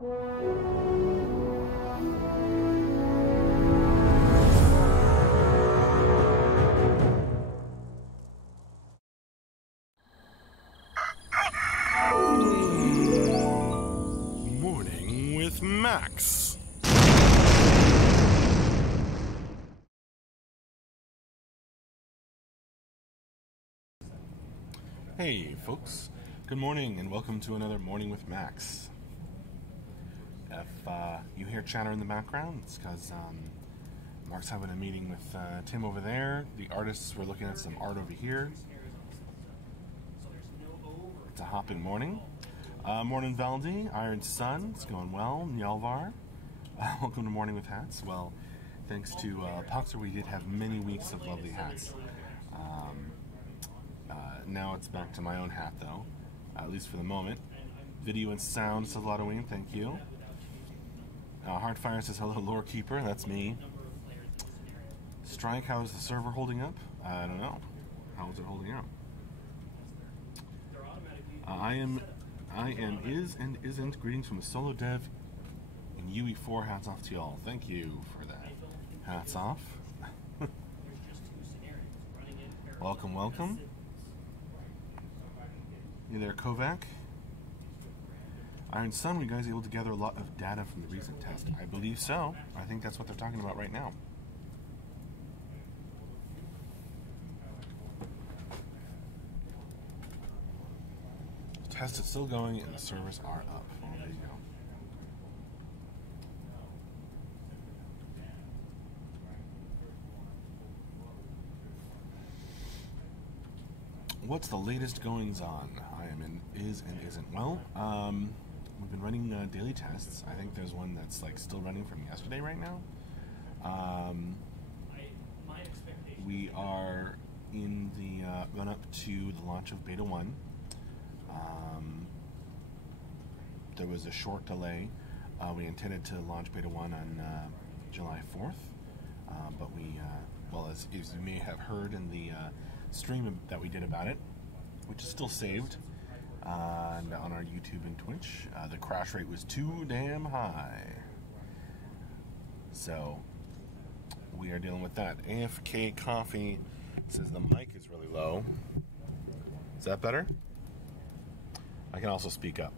Morning with Max. Hey folks, good morning and welcome to another Morning with Max. If you hear chatter in the background, it's because Mark's having a meeting with Tim over there. The artists were looking at some art over here. It's a hopping morning. Morning Valdi, Iron Sun, it's going well. Nyalvar, welcome to Morning with Hats. Well, thanks to Poxer, we did have many weeks of lovely hats. Now it's back to my own hat, though, at least for the moment. Video and sound, says Halloween, thank you. Heartfire says hello, Lore Keeper, that's me. Strike, how is the server holding up? I don't know. How is it holding up? I am, is, and isn't. Greetings from the solo dev in UE4. Hats off to y'all. Thank you for that. Hats off. Welcome, welcome. You there, Kovac? Iron Sun, were you guys able to gather a lot of data from the recent test? I believe so. I think that's what they're talking about right now. The test is still going and the servers are up. Well, there you go. What's the latest goings on? I am in is and isn't. Well, we've been running daily tests. I think there's one that's like still running from yesterday right now. We are in the run up to the launch of Beta 1. There was a short delay. We intended to launch Beta 1 on July 4th, but we, well, as you may have heard in the stream that we did about it, which is still saved and on our YouTube and Twitch, the crash rate was too damn high. So we are dealing with that. AFK Coffee says the mic is really low. Is that better? I can also speak up.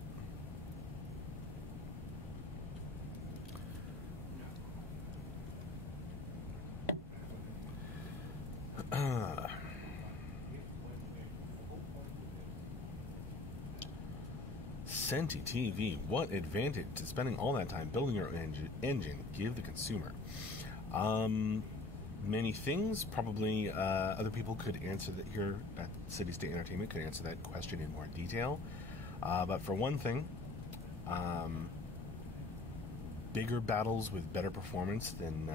Senti TV, what advantage to spending all that time building your engine give the consumer? Many things. Probably other people could answer that here at City State Entertainment could answer that question in more detail. But for one thing, bigger battles with better performance than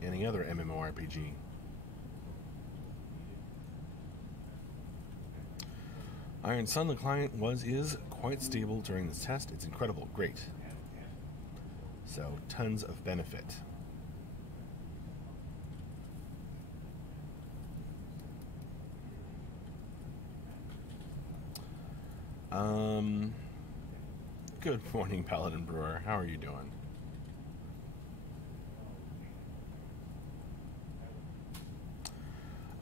any other MMORPG. Iron Sun, the client is quite stable during this test. It's incredible, great. So tons of benefit. Good morning, Paladin Brewer. How are you doing?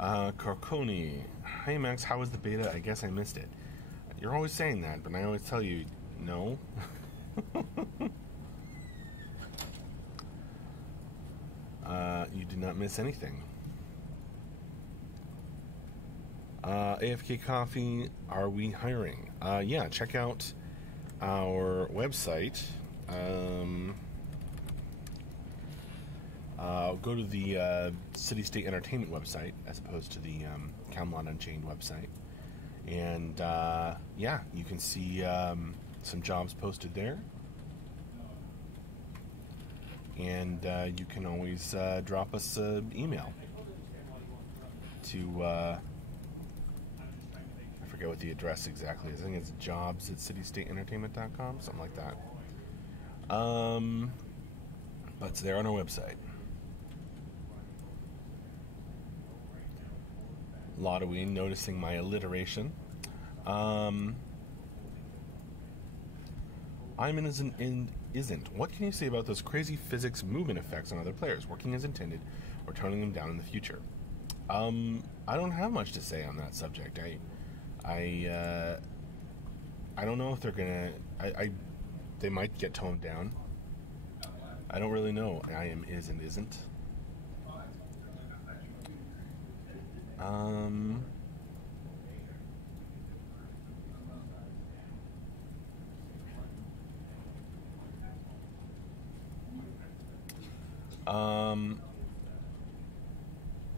Carconi. Hey Max, how was the beta? I guess I missed it. You're always saying that, but I always tell you, no. You did not miss anything. AFK Coffee, are we hiring? Yeah, check out our website. Go to the City State Entertainment website as opposed to the Camelot Unchained website. And yeah, you can see some jobs posted there. And you can always drop us an email to, I forget what the address exactly is. I think it's jobs@citystateentertainment.com, something like that. But it's there on our website. Lotoween noticing my alliteration. I'm in isn't. What can you say about those crazy physics movement effects on other players, working as intended, or toning them down in the future? I don't have much to say on that subject. I don't know if they're gonna. They might get toned down. I don't really know. I am is and isn't.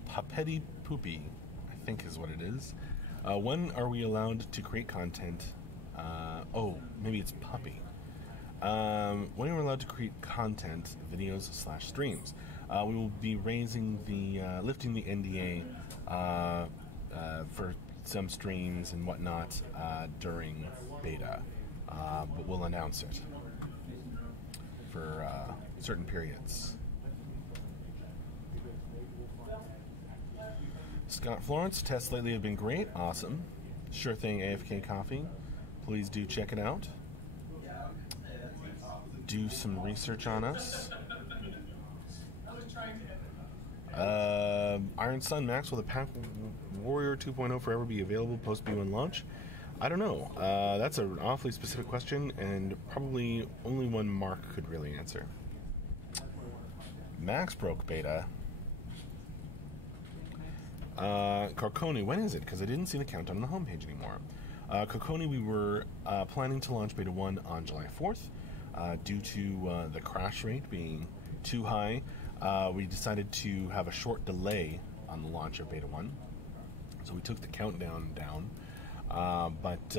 Puppety Poopy, I think is what it is. When are we allowed to create content? Maybe it's Puppy. When are we allowed to create content, videos / streams? We will be raising lifting the NDA for some streams and whatnot during beta, but we'll announce it for certain periods. Scott Florence, tests lately have been great. Awesome. Sure thing, AFK Coffee. Please do check it out. Do some research on us. Iron Sun Max, will the Pack Warrior 2.0 forever be available post B1 launch? I don't know. That's an awfully specific question, and probably only one Mark could really answer. Max broke beta. Carconi, when is it? Because I didn't see the countdown on the homepage anymore. Carconi, we were planning to launch Beta 1 on July 4th. Due to the crash rate being too high, we decided to have a short delay on the launch of Beta 1. So we took the countdown down, but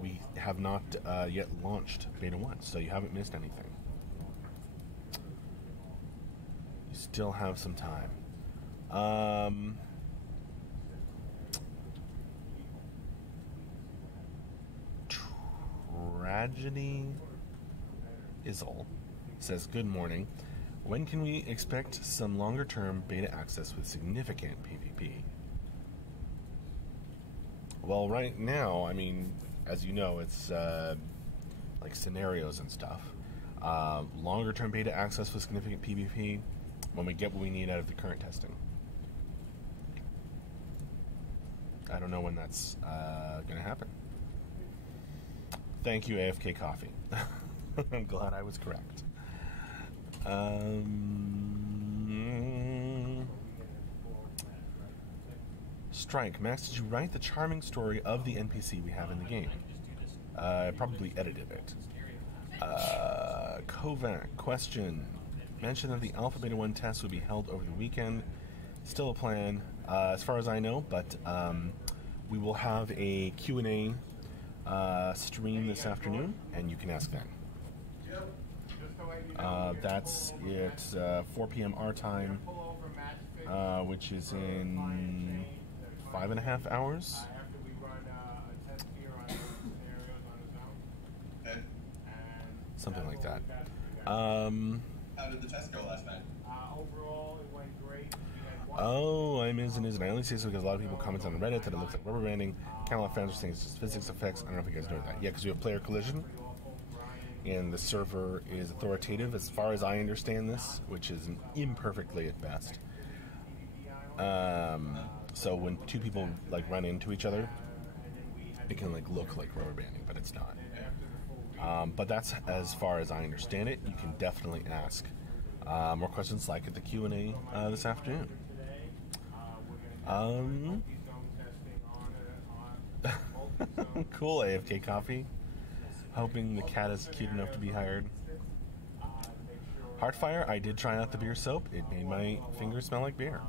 we have not yet launched Beta 1, so you haven't missed anything. You still have some time. Tragedy Izzle says, good morning. When can we expect some longer-term beta access with significant PvP? Well, right now, I mean, as you know, it's like scenarios and stuff. Longer-term beta access with significant PvP when we get what we need out of the current testing. I don't know when that's going to happen. Thank you, AFK Coffee. I'm glad I was correct. Strike. Max, did you write the charming story of the NPC we have in the game? I probably edited it. Kovac. Question. Mentioned that the Alpha Beta 1 test would be held over the weekend. Still a plan, as far as I know, but we will have a Q&A stream this afternoon, and you can ask then. That's at 4 p.m. our time, which is in 5.5 hours. Something like that. How did the test go last night? Overall, it went great. Oh, I'm isn't. I only say so because a lot of people comment on Reddit that it looks like rubber banding. Camelot fans are saying it's just physics effects. I don't know if you guys know that. Yeah, because we have player collision, and the server is authoritative as far as I understand this, which is imperfectly at best. So when two people like run into each other, it can like look like rubber banding, but it's not. But that's as far as I understand it. You can definitely ask more questions like at the Q&A this afternoon. Cool, AFK Coffee. Hoping the cat is cute enough to be hired. Heartfire, I did try out the beer soap. It made my fingers smell like beer.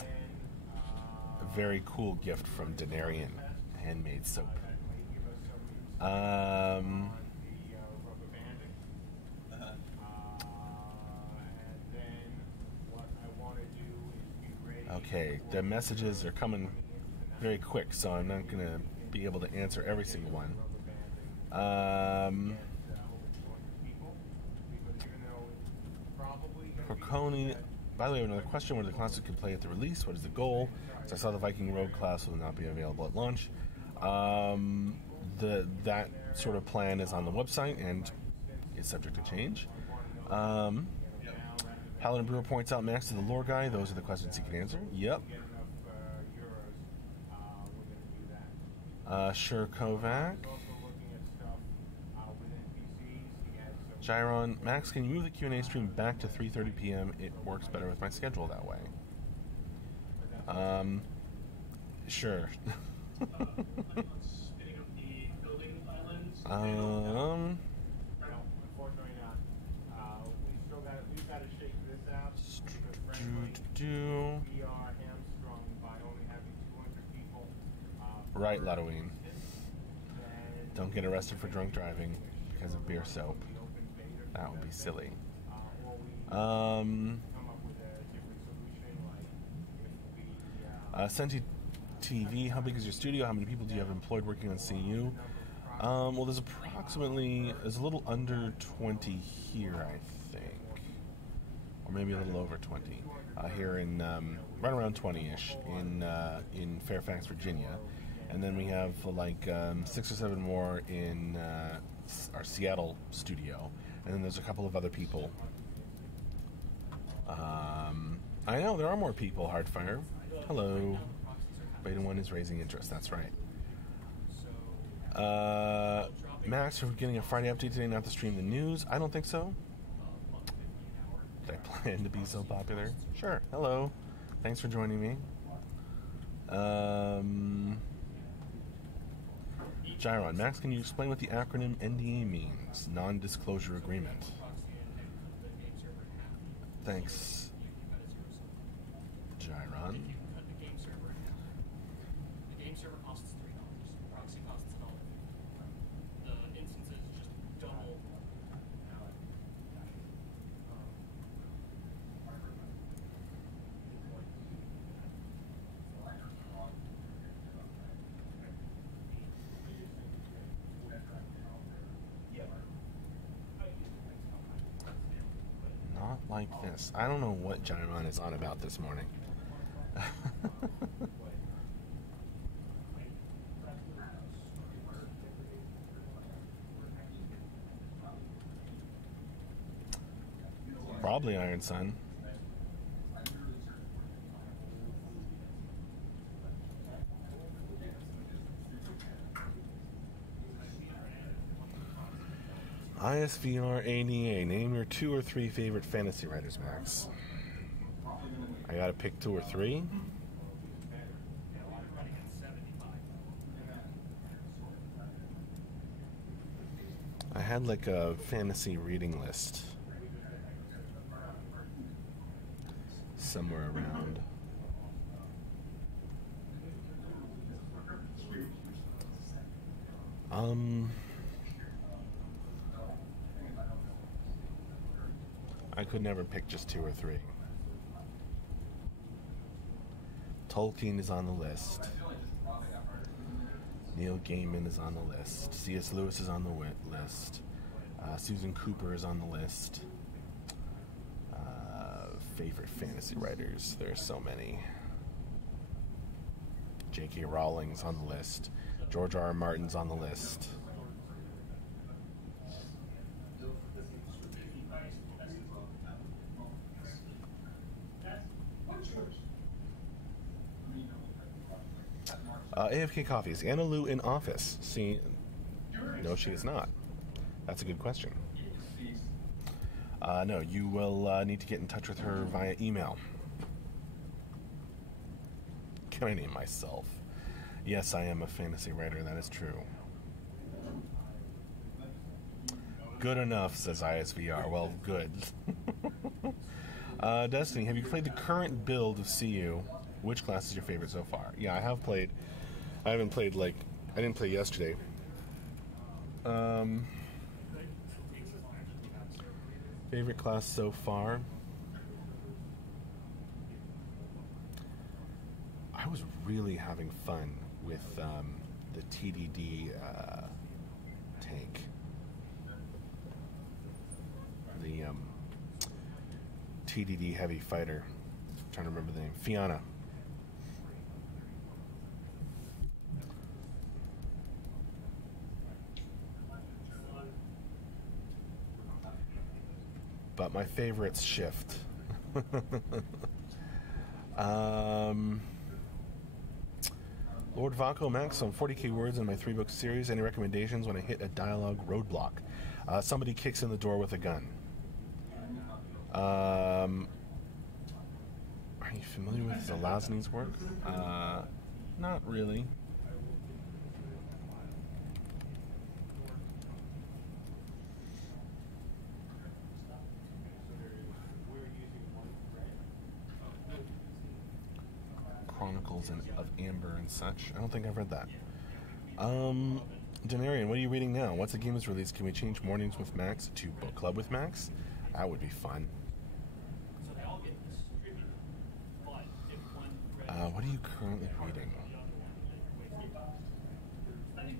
A very cool gift from Denarian, handmade soap. Okay, the messages are coming very quick, so I'm not going to be able to answer every single one. Croconi, by the way, another question: whether the classes can play at the release? What is the goal? So I saw the Viking Rogue class will not be available at launch. That sort of plan is on the website and is subject to change. Paladin Brewer points out, Max is the lore guy. Those are the questions he can answer. Yep. Sure, Kovac. Gyron, Max, can you move the Q&A stream back to 3:30 p.m.? It works better with my schedule that way. Sure. Right, Ludwig. Don't get arrested for drunk driving because of beer soap. That would be silly. Senti TV, how big is your studio? How many people do you have employed working on CU? Well, there's a little under 20 here, I think. Or maybe a little over 20. Here in, right around 20-ish in Fairfax, Virginia. And then we have like 6 or 7 more in our Seattle studio. And then there's a couple of other people. I know, there are more people, Hardfire. Hello. Beta 1 is raising interest, that's right. Max, are we getting a Friday update today, not to stream the news? I don't think so. Did I plan to be so popular? Sure, hello. Thanks for joining me. Gyron, Max, can you explain what the acronym NDA means? Non-disclosure agreement. Thanks, Gyron. The game server costs $3. Proxy costs $1. The instance is just double. Not like this. I don't know what Gyron is on about this morning. Probably Iron Sun. ISVR ADA. Name your 2 or 3 favorite fantasy writers, Max. I gotta pick 2 or 3. I had like a fantasy reading list somewhere around. I could never pick just 2 or 3. Tolkien is on the list. Neil Gaiman is on the list. C.S. Lewis is on the list. Susan Cooper is on the list. Favorite fantasy writers. There's so many. J.K. Rowling's on the list. George R.R. Martin's on the list. AFK Coffee. Is Anna Lou in office? See, no, she is not. That's a good question. No, you will need to get in touch with her via email. Can I name myself? Yes, I am a fantasy writer, that is true. Good enough, says ISVR. Well, good. Destiny, have you played the current build of CU? Which class is your favorite so far? Yeah, I have played. I haven't played, like, I didn't play yesterday. Favorite class so far? I was really having fun with the TDD tank. The TDD heavy fighter. I'm trying to remember the name. Fiona. but my favorites shift. Lord Vaco Max, on 40k words in my 3-book series. Any recommendations when I hit a dialogue roadblock? Somebody kicks in the door with a gun. Are you familiar with Zelazny's work? Not really. Chronicles of Amber and such. I don't think I've read that. Denarian, what are you reading now? Once the game is released, can we change mornings with Max to book club with Max? That would be fun. What are you currently reading? I'm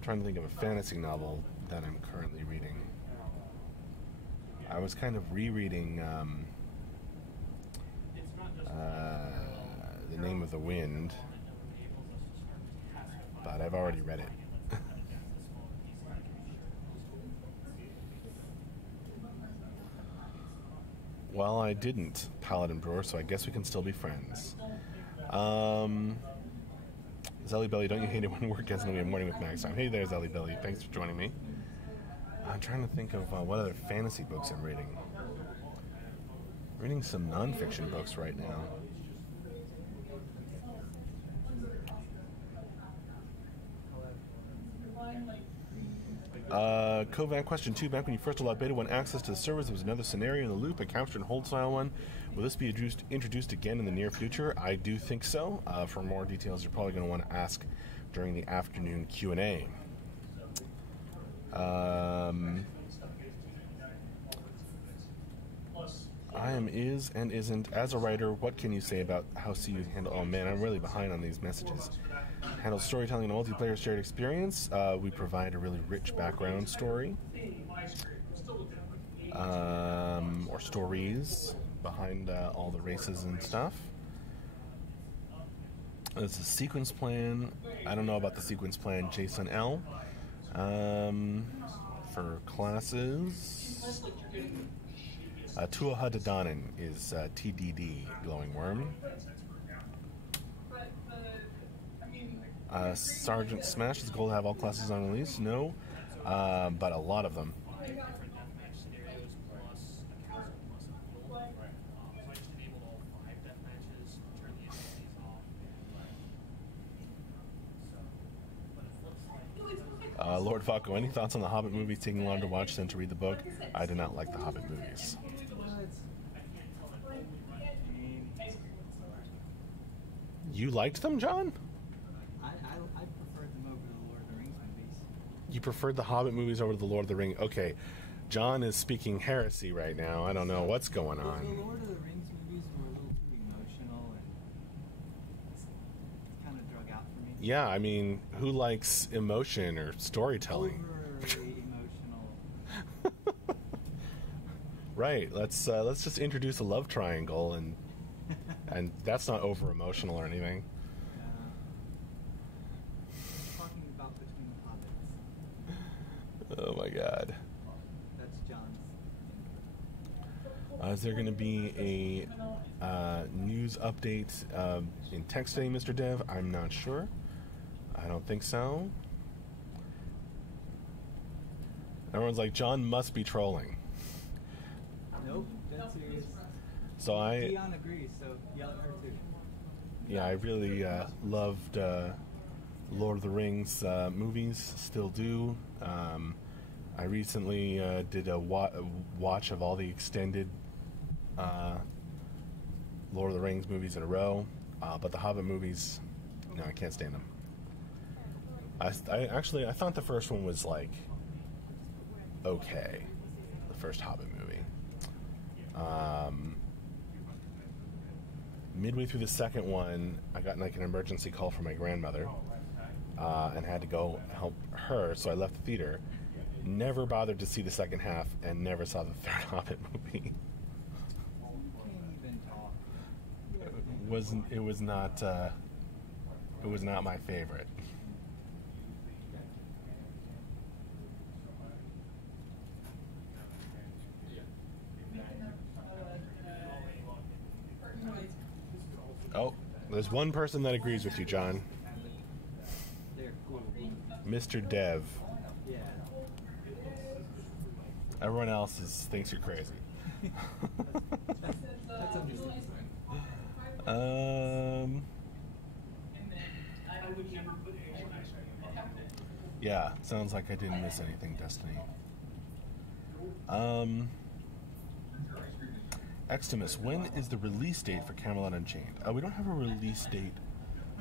trying to think of a fantasy novel that I'm currently reading. I was kind of rereading The Name of the Wind, but I've already read it. Well, I didn't, Paladin Brewer, so I guess we can still be friends. Zelly Belly, don't you hate it when work gets in the morning with Max time? Hey there, Zelly Belly. Thanks for joining me. I'm trying to think of what other fantasy books I'm reading. I'm reading some non-fiction books right now. Kovac question 2. Back when you first allowed Beta 1 access to the servers, there was another scenario in the loop, a capture and hold style one. Will this be introduced again in the near future? I do think so. For more details, you're probably going to want to ask during the afternoon Q&A. I am is and isn't. As a writer, what can you say about how you handle... Oh man, I'm really behind on these messages. Handle storytelling and multiplayer shared experience. We provide a really rich background story. Or stories behind all the races and stuff. There's a sequence plan. I don't know about the sequence plan, Jason L. For classes... Tuaha Dadanen is TDD, Glowing Worm. Sergeant Smash, is the goal to have all classes on release? No, but a lot of them. Lord Vaco, any thoughts on the Hobbit movies taking longer to watch than to read the book? I did not like the Hobbit movies. You liked them, John? I preferred them over the Lord of the Rings movies. You preferred the Hobbit movies over the Lord of the Rings? Okay, John is speaking heresy right now. I don't know what's going on. The Lord of the Rings movies were a little too emotional and it's kind of drug out for me. Yeah, I mean, who likes emotion or storytelling? Overly emotional. Right. Let's just introduce a love triangle and that's not over emotional or anything. Talking about between the hobbits. Oh my God. That's John's. Is there going to be a news update in text today, Mr. Dev? I'm not sure. I don't think so. Everyone's like, John must be trolling. Nope, that's serious. So Dion agrees, so yell at her too. Yeah, I really loved Lord of the Rings movies, still do. I recently did a watch of all the extended Lord of the Rings movies in a row, but the Hobbit movies, no, I can't stand them. I thought the first one was like okay, the first Hobbit movie. Midway through the second one, I got like an emergency call from my grandmother and had to go help her, so I left the theater. Never bothered to see the second half and never saw the third Hobbit movie. It was not my favorite. Oh, there's one person that agrees with you, John. They're cool. Mr. Dev. Yeah. Everyone else thinks you're crazy. That's understandable. Yeah, sounds like I didn't miss anything, Destiny. Extimus, when is the release date for Camelot Unchained? We don't have a release date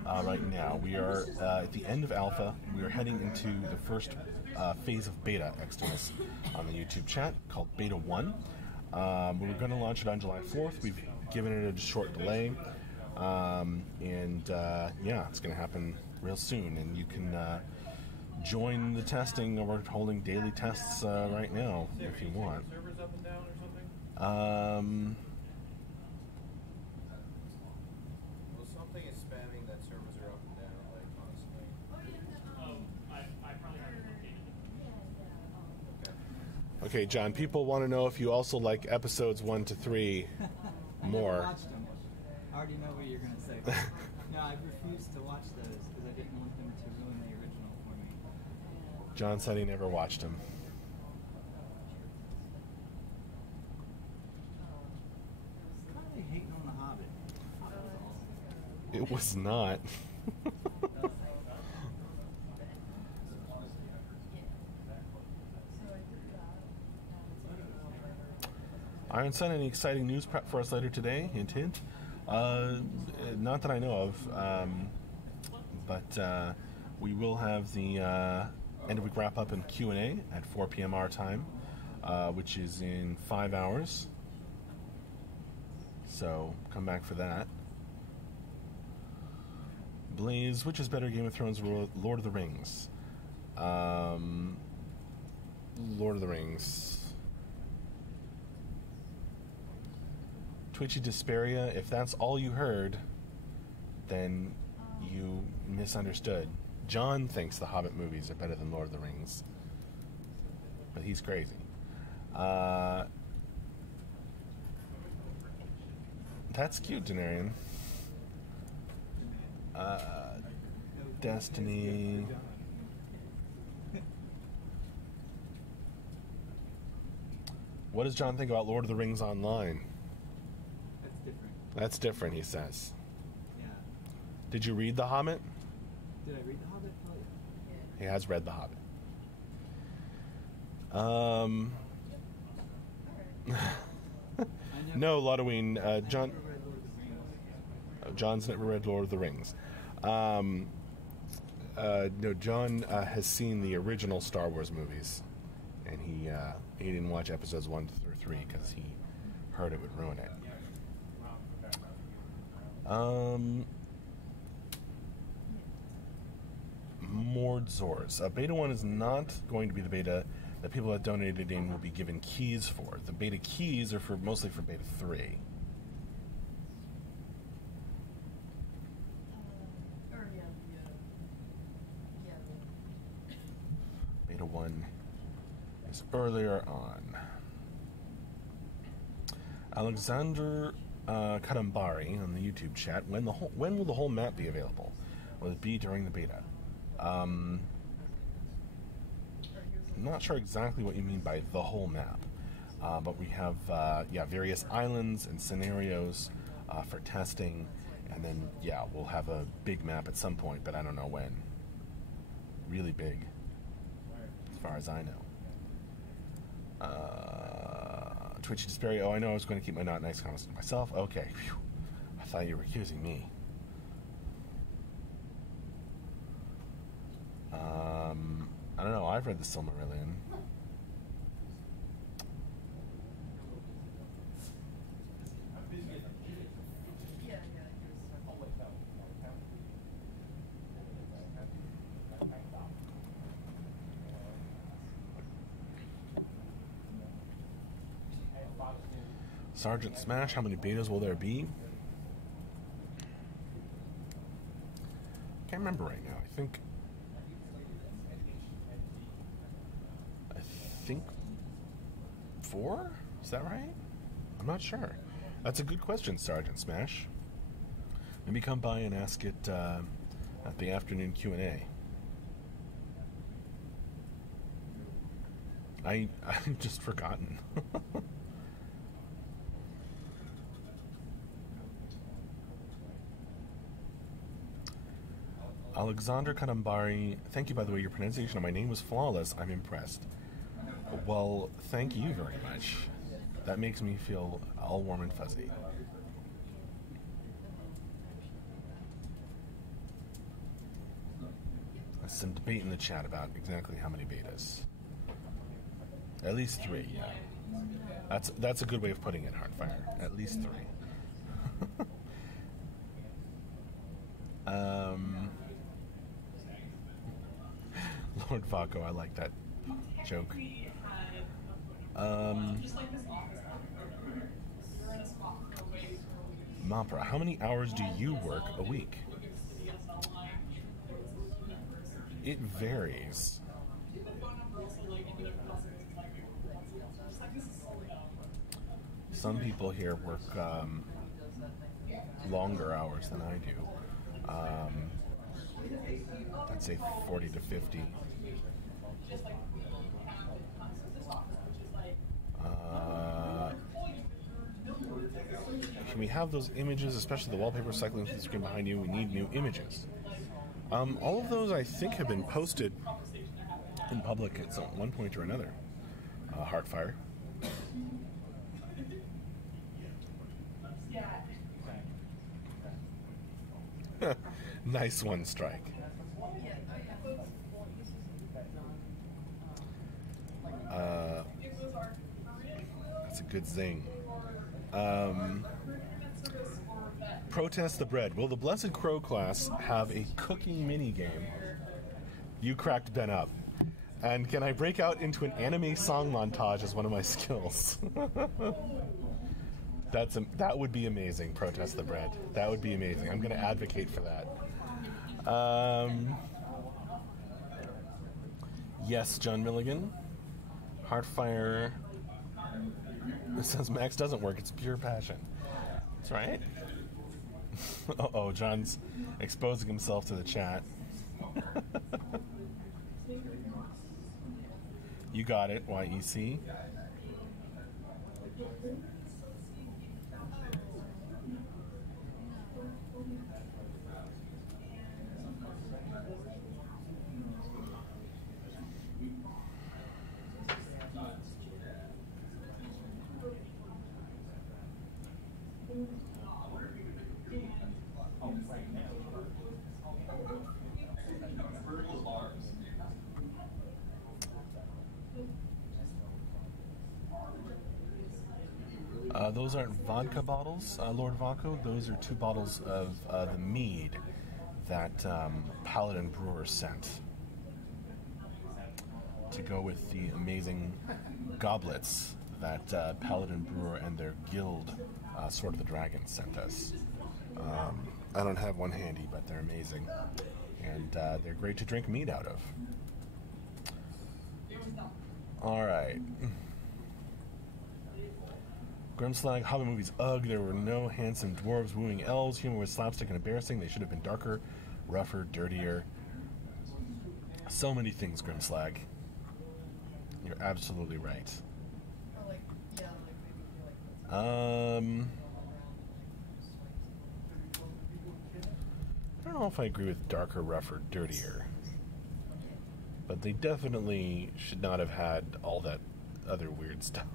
right now. We are at the end of alpha. We are heading into the first phase of beta, Extimus, on the YouTube chat, called Beta 1. We're going to launch it on July 4th. We've given it a short delay. Yeah, it's going to happen real soon. And you can join the testing. We're holding daily tests right now if you want. Servers up and down or something? Well, something is spamming that servers are up and down like constantly. I probably haven't updated it. Okay, John, people want to know if you also like episodes 1 to 3 I more. never watched them. I already know what you're going to say. No, I refused to watch those because I didn't want them to ruin the original for me. John said he never watched them. Probably hating on The Hobbit. It was not. Iron Sun, any exciting news prep for us later today? Hint, hint. Not that I know of, but we will have the end of week wrap up and Q&A at 4 p.m. our time, which is in 5 hours. So come back for that. Blaze, which is better, Game of Thrones or Lord of the Rings? Lord of the Rings. Twitchy Desperia, if that's all you heard, then you misunderstood. John thinks the Hobbit movies are better than Lord of the Rings. But he's crazy. That's cute, Denarian. Destiny. What does John think about Lord of the Rings Online? That's different. That's different, he says. Yeah. Did you read The Hobbit? Did I read The Hobbit? Oh, yeah. He has read The Hobbit. No, Ludwine. John. I never read Lord of the Rings. John's never read Lord of the Rings. No, John has seen the original Star Wars movies, and he didn't watch episodes 1 through 3 because he heard it would ruin it. Mord Zors. Beta 1 is not going to be the beta that people that donated in will be given keys for. The beta keys are mostly for Beta 3. Beta 1 is earlier on. Alexander Kadambari on the YouTube chat. When will the whole map be available? Will it be during the beta? I'm not sure exactly what you mean by the whole map, but we have various islands and scenarios for testing, and then we'll have a big map at some point, but I don't know when. Really big, as far as I know. Twitchy Despair. Oh, I know I was going to keep my not nice comments to myself. Okay, phew. I thought you were accusing me. I don't know. I've read the Silmarillion. Sergeant Smash, how many betas will there be? Can't remember right now. I think 4? Is that right? I'm not sure. That's a good question, Sergeant Smash. Maybe come by and ask it at the afternoon Q&A. I've just forgotten. Alexander Kadambari, thank you, by the way. Your pronunciation of my name was flawless. I'm impressed. Well, thank you very much. That makes me feel all warm and fuzzy. There's some debate in the chat about exactly how many betas. At least 3, yeah. That's a good way of putting it, Heartfire. At least 3. Lord Vaco, I like that joke. Mopra, how many hours do you work a week? It varies. Some people here work longer hours than I do. I'd say 40 to 50. Can we have those images, especially the wallpaper cycling through the screen behind you? We need new images. All of those, I think, have been posted in public at one point or another. Heartfire. Nice one, Strike. That's a good zing. Protest the bread. Will the Blessed Crow class have a cooking minigame? You cracked Ben up. And can I break out into an anime song montage as one of my skills? That would be amazing, Protest the Bread. That would be amazing. I'm going to advocate for that. Yes, John Milligan. Heartfire. It says Max doesn't work. It's pure passion. That's right. Uh-oh, John's exposing himself to the chat. You got it, YEC. Those aren't vodka bottles, Lord Vaco. Those are 2 bottles of the mead that Paladin Brewer sent to go with the amazing goblets that Paladin Brewer and their guild, Sword of the Dragon, sent us. I don't have one handy, but they're amazing. And they're great to drink mead out of. Alright. Grimslag, Hobbit movies, ugh, there were no handsome dwarves wooing elves. Humor was slapstick and embarrassing. They should have been darker, rougher, dirtier. So many things, Grimslag. You're absolutely right. I don't know if I agree with darker, rougher, dirtier. But they definitely should not have had all that other weird stuff.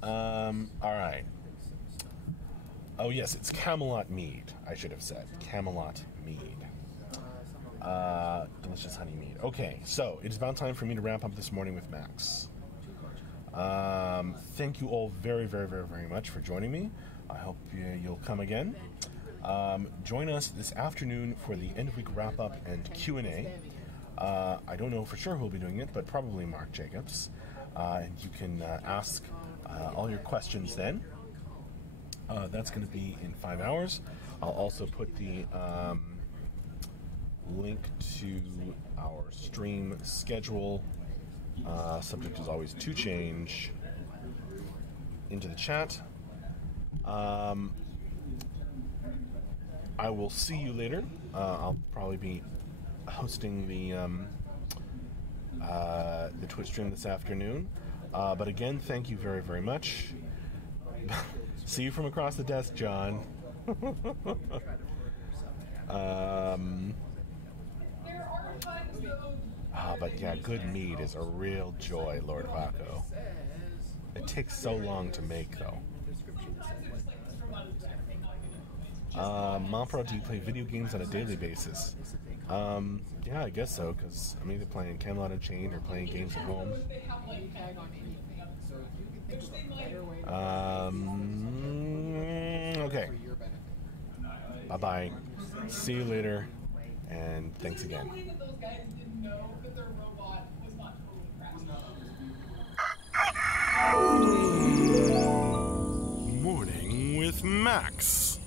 Alright. Oh, yes, it's Camelot mead, I should have said. Camelot mead. Delicious honey mead. Okay, so it is about time for me to wrap up this morning with Max. Thank you all very, very, very, very much for joining me. I hope you'll come again. Join us this afternoon for the end of week wrap-up and Q&A. I don't know for sure who will be doing it, but probably Mark Jacobs. And you can ask all your questions then. That's going to be in 5 hours. I'll also put the link to our stream schedule, subject is always to change, into the chat. I will see you later. I'll probably be hosting the Twitch stream this afternoon. But again, thank you very, very much. See you from across the desk, John. But yeah, good mead is a real joy, Lord Vaco. It takes so long to make, though. Monpro, do you play video games on a daily basis? Yeah, I guess so, because I'm either playing Camelot Unchained or playing games at home. Okay. Bye-bye. See you later, and thanks again. Morning with Max.